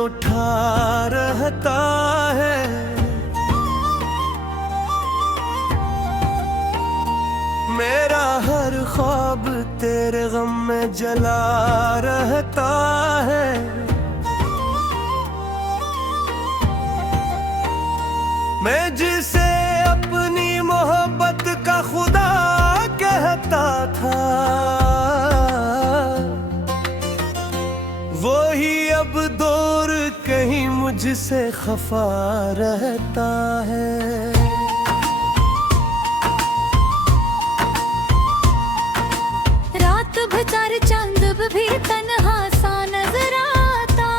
उठा रहता है। मेरा हर ख्वाब तेरे गम में जला रहता है। मैं जिसे अपनी मोहब्बत का खुदा कहता था, वो ही अब दूर कहीं मुझसे खफा रहता है। रात भचार चांद भी तन्हा सा नजर आता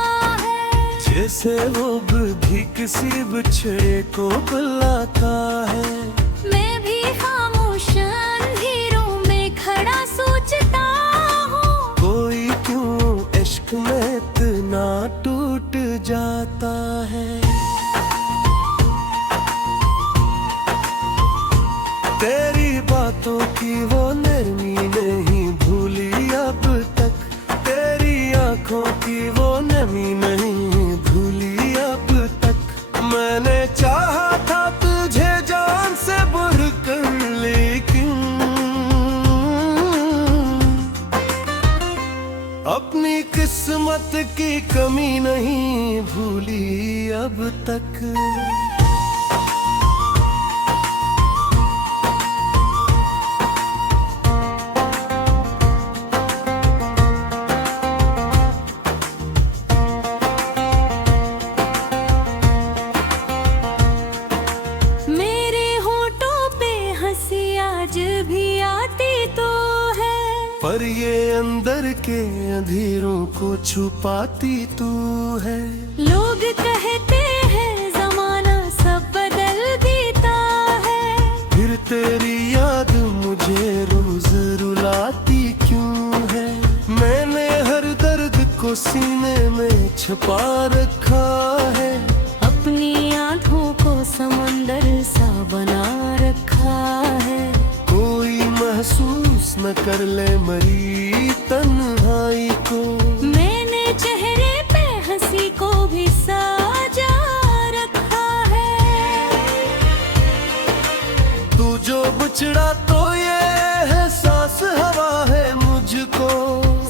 है। जैसे वो भी किसी बिछड़े को बुलाता है। मैं भी खामोश अंधेरों में खड़ा सोचता हूँ, कोई क्यों इश्क में इतना टूट जाता है। तेरी बातों की वो नरमी नहीं भूली अब तक, तेरी आंखों की वो नमी नहीं भूली अब तक। मैंने चाहा था तुझे जान से बढ़कर, लेकिन अपनी किस्मत की कमी नहीं भूली अब तक। आज भी आती तो है, पर ये अंदर के अंधेरों को छुपाती तू है। लोग कहते हैं जमाना सब बदल देता है, फिर तेरी याद मुझे रोज रुलाती क्यों है। मैंने हर दर्द को सीने में छुपा रखा है, अपनी आंखों को समंदर सा बना रखा है। कोई महसूस न कर ले मरी तन्हाई को, मैंने चेहरे पे हंसी को भी साजा रखा है। तू जो बिछड़ा तो ये है सांस हवा है मुझको,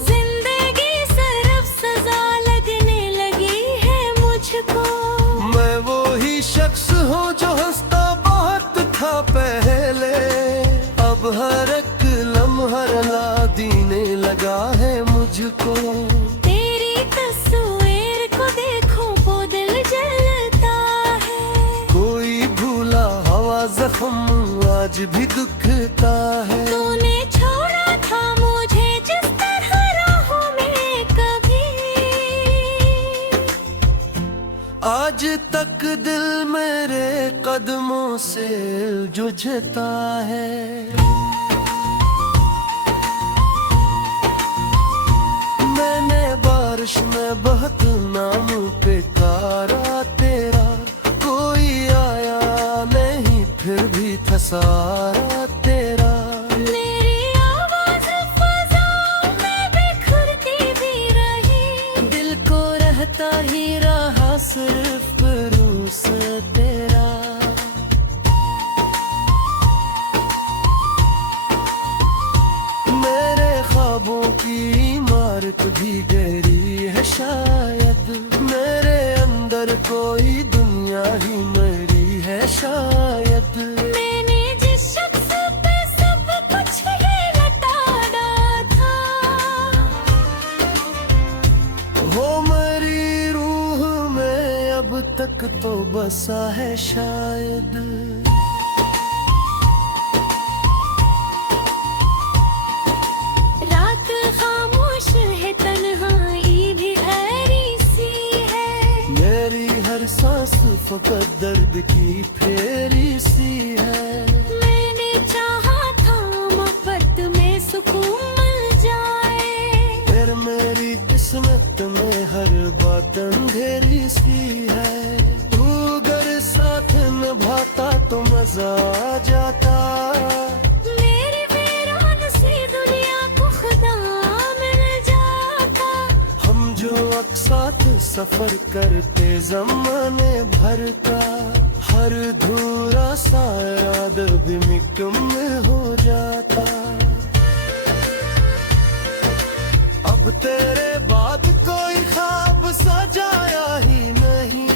जिंदगी सिर्फ सजा लगने लगी है मुझको। मैं वो ही शख्स हूँ जो हंसता बहुत था पहले, अब हर एक लम्हा रुला देने लगा है मुझको। तेरी तस्वीर को देखो वो दिल जलता है, कोई भूला हवा जख्म आज भी दुखता है। तूने छोड़ा था मुझे जिस तरह राहों में कभी, आज तक दिल मेरे कदमों से जूझता है। मैंने बारिश में बहुत नाम पुकारा तेरा, कोई आया नहीं फिर भी था सारा तेरा। मेरी आवाज फज़ाओं में बिखरती भी रही, दिल को रहता ही रहा सिर्फ परोस तेरा। मेरे ख्वाबों की इमारत भी गहरी है शायद, मेरे अंदर कोई दुनिया ही मरी है शायद। मैंने जिस शख्स पे सब कुछ ही लुटाया था, वो मेरी रूह में अब तक तो बसा है शायद। रात खामोश है तन्हाई भी गहरी सी है, मेरी हर सांस फकत दर्द की फेरी सी है। मैंने चाहा था मोहब्बत में सुकून मिल जाए, फिर मेरी किस्मत में हर बात अंधेरी सी है। तू अगर साथ निभाता तो मजा आ जाता, मेरी वीरान सी दुनिया को खुदा मिल जाता। हम जो एक साथ सफर करते जमाने भर का, हर धूरा सा याद भी मुकम्मल हो जाता। अब तेरे बाद कोई ख्वाब सजाया ही नहीं,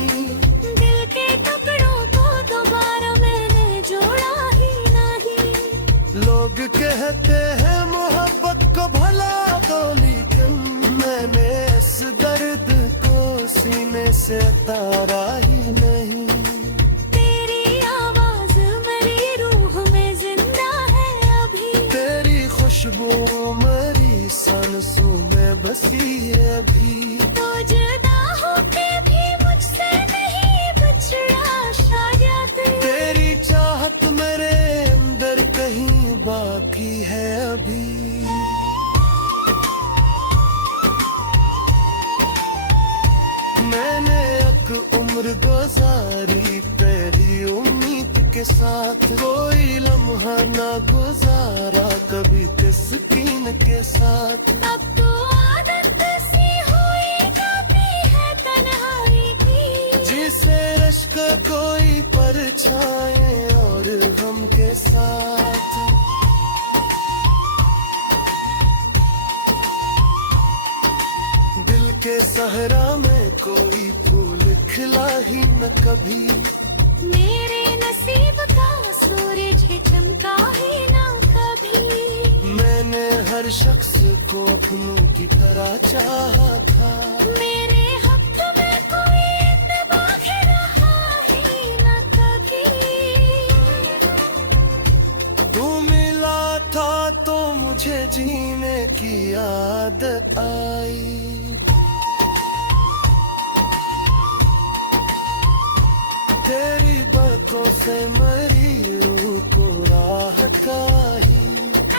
दिल के टुकड़ों को दोबारा मैंने जोड़ा ही नहीं। लोग कहते हैं मोहब्बत को भला तो, लेकिन मैंने इस दर्द को सीने से तारा ही नहीं। तेरी आवाज मेरी रूह में जिंदा है अभी, तेरी खुशबू मेरी सांसों में बसी है अभी। तो जुदा होके भी मुझसे नहीं बिछड़ा शायद, तेरी चाहत मेरे अंदर कहीं बाकी है अभी। मैंने एक उम्र गुजारी तेरी उम्मीद के साथ, कोई लम्हा ना गुजारा कभी तस्कीन के साथ। अब तो आदत सी हुई काफी है तन्हाई की, जिसे रश्क कोई परछाएं और गम के साथ। दिल के सहरा में कोई फूल खिला ही न कभी, मेरे नसीब का सूरज ही चमका ही ना कभी। मैंने हर शख्स को अपनों की तरह चाहा था, मेरे हक में कोई इत्तेफाक रहा ही ना कभी। तू मिला था तो मुझे जीने की आदत आई। तेरी बातों से मरी रूह को राहत आई।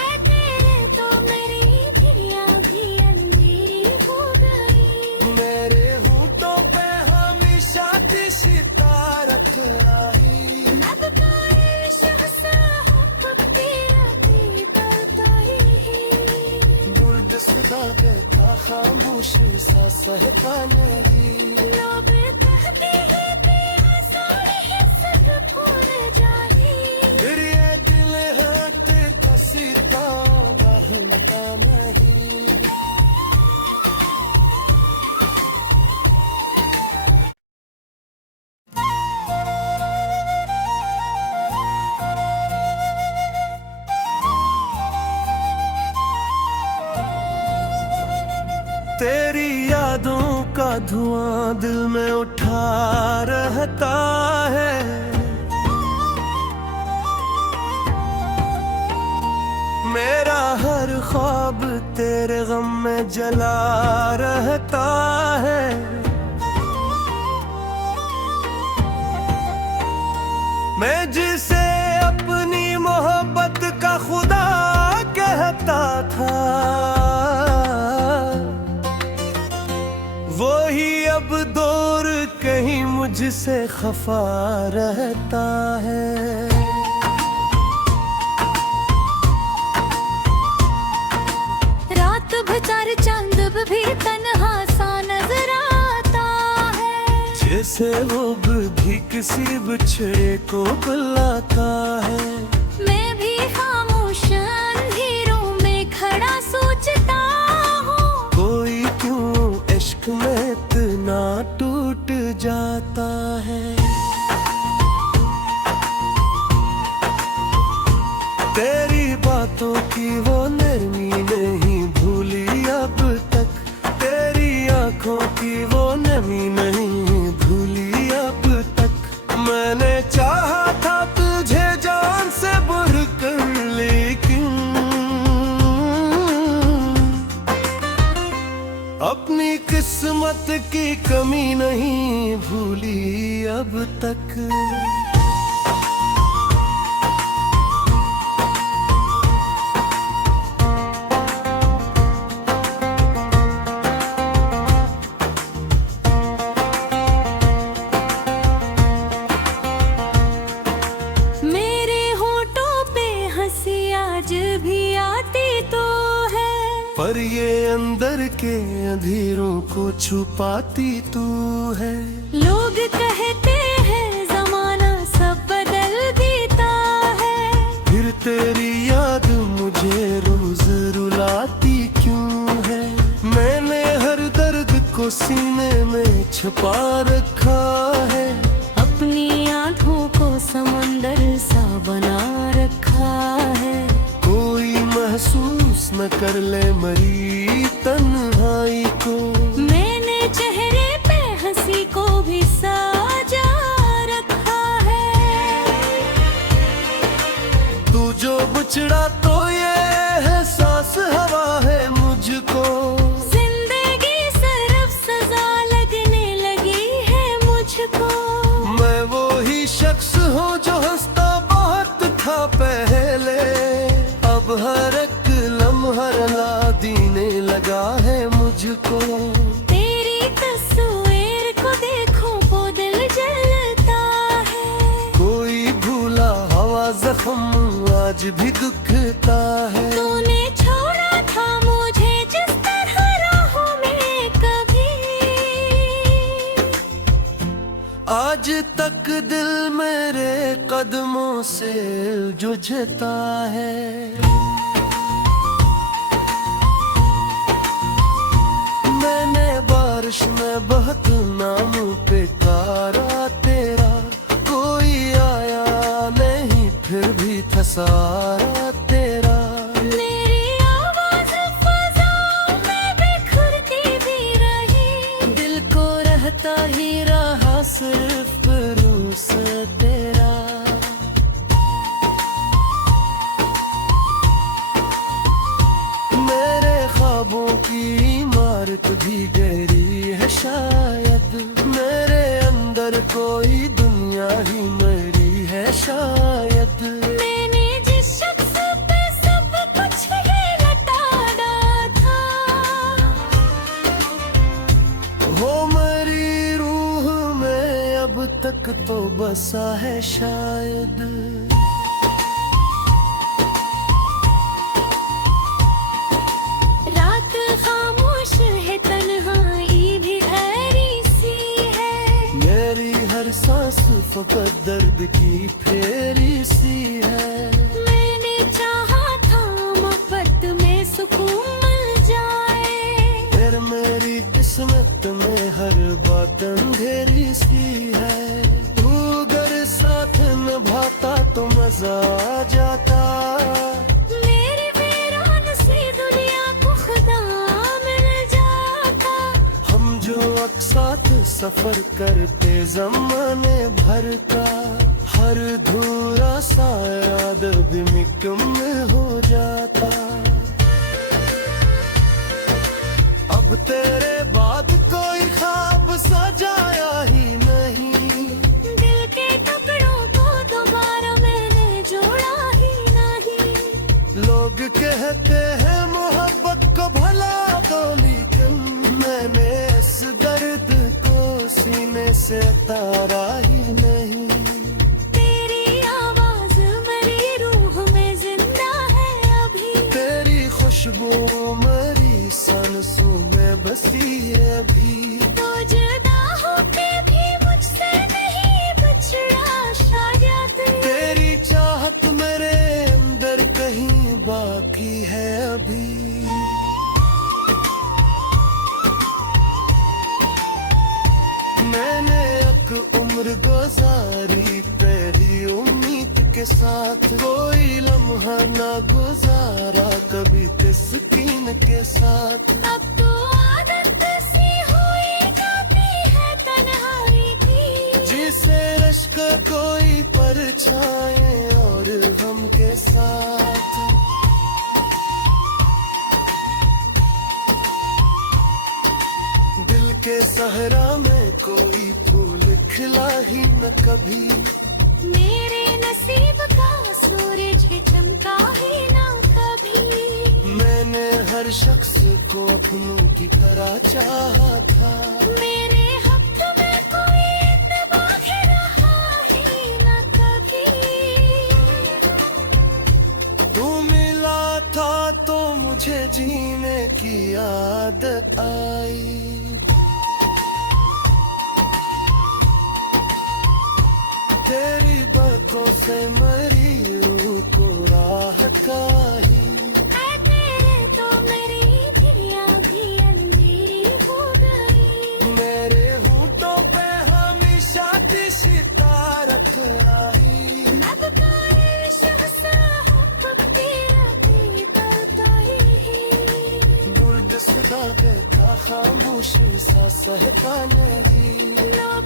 ऐ तेरे तो मेरी दुनिया भी अंधेरी हो गई, मेरे होठों पे हमेशा की सितारत आई। अब कोई शख्स हो तेरा पीता ही, बुल्द सदा कहता खामोश सा सहता नहीं। लोग कहते हैं बेआसार हिस्सत भूल जाए, फिर ये दिल हटे कसीता रहता नहीं। तेरी यादों का धुआं दिल में उठा रहता है, मेरा हर ख्वाब तेरे गम में जला रहता है। मैं जिसे अपनी मोहब्बत का खुदा कहता था, वो ही अब दूर कहीं मुझसे खफा रहता है। रात भचार चांद भी तन्हा सा नजर आता है, जैसे वो भी किसी बिछड़े को बुलाता है। मैं भी खामोश अंधेरों में खड़ा सोचता हूँ, कोई क्यों इश्क में इतना टूट जाता है। तेरी बातों की वो नरमी नहीं भूली अब तक, तेरी आंखों की वो नमी नहीं भूली अब तक। मैंने चाहा था तुझे जान से बढ़कर, लेकिन अपनी किस्मत की कमी नहीं भूली अब तक। पर पर ये अंदर के अंधेरों को छुपाती तू है। लोग कहते हैं जमाना सब बदल देता है, फिर तेरी याद मुझे रोज रुलाती क्यों है। मैंने हर दर्द को सीने में छुपा रखा है, अपनी आंखों को समंदर सा बना रखा है। कोई महसूस न कर ले मरी तन्हाई को, मैंने चेहरे पे हंसी को भी साजा रखा है। तू जो बुचड़ा तो ये है सांस हवा है मुझको, जिंदगी सिर्फ सजा लगने लगी है मुझको। मैं वो ही शख्स हूँ जो हंसता बहुत था पहले, अब हर एक लम्हा रुला देने लगा है मुझको। तेरी तस्वीर को देखो वो दिल जलता है, कोई भूला हवा जख्म आज भी दुखता है। तूने छोड़ा था मुझे जिस तरह राहों में कभी, आज तक दिल मेरे कदमों से जूझता है। मैंने बारिश में बहुत नाम पुकारा तेरा, कोई आया नहीं फिर भी था सारा तेरा। मेरी आवाज फजाओं में बिखरती भी रही, दिल को रहता ही रहा सिर्फ रूस तेरा। मेरे ख्वाबों की इमारत भी गहरी है शायद, मेरे अंदर कोई दुनिया ही मरी है शायद। मैंने जिस शख्स पे सब कुछ ही लुटाना था, वो मेरी रूह में अब तक तो बसा है शायद। रात खामोश है तन्हाई भी गहरी सी है, मेरी हर सांस फकत दर्द की फेरी सी है। मैंने चाहा था मोहब्बत में सुकून मिल जाए, फिर मेरी किस्मत में हर बात अंधेरी सी है। तू अगर साथ निभाता तो मजा आ जाता, मेरी वीरान सी दुनिया को खुदा मिल जाता। हम जो अक्सात सफर करते जमाने भर का, हर धूरा सा याद भी मुकम्मल हो जाता। अब तेरे बाद कोई ख्वाब सजाया ही नहीं, दिल के टुकड़ों को दोबारा मैंने जोड़ा ही नहीं। लोग कहते हैं मोहब्बत को भला तो, लेकिन मैंने इस दर्द को सीने से तारा ही नहीं। तेरी आवाज मेरी रूह में जिंदा है अभी, तेरी खुशबू मेरी सांसों में बसी है अभी। तो जुदा होके भी मुझसे नहीं बिछड़ा शायद। तेरी चाहत मेरे अंदर कहीं बाकी है अभी। मैंने एक उम्र गुजारी पहली उम्मीद के साथ, कोई लम्हा ना गुजारा कभी तस्कीन के साथ। अब तो आदत सी हुई जाती है तन्हाई की, जिसे रश्क कोई परछाए और हम के साथ। दिल के सहरा में कोई फूल खिला ही न कभी, मेरे नसीब का सूरज ही चमका ही ना कभी। मैंने हर शख्स को अपनों की तरह चाहा था, मेरे हक में कोई इत्तेफाक रहा ही ना कभी। तू मिला था तो मुझे जीने की की याद आई। तेरी बातों से मरी यूं को राहत आई। ऐ तेरे तो मेरी चिड़िया भी अंधेरी हो गई। मेरे होठों पे हमेशा की शिकारत आई। अब काहे शहज़ाद तेरा पीता ही। गुर्द सदा बेटा खामोशी सा सहता नहीं। लोग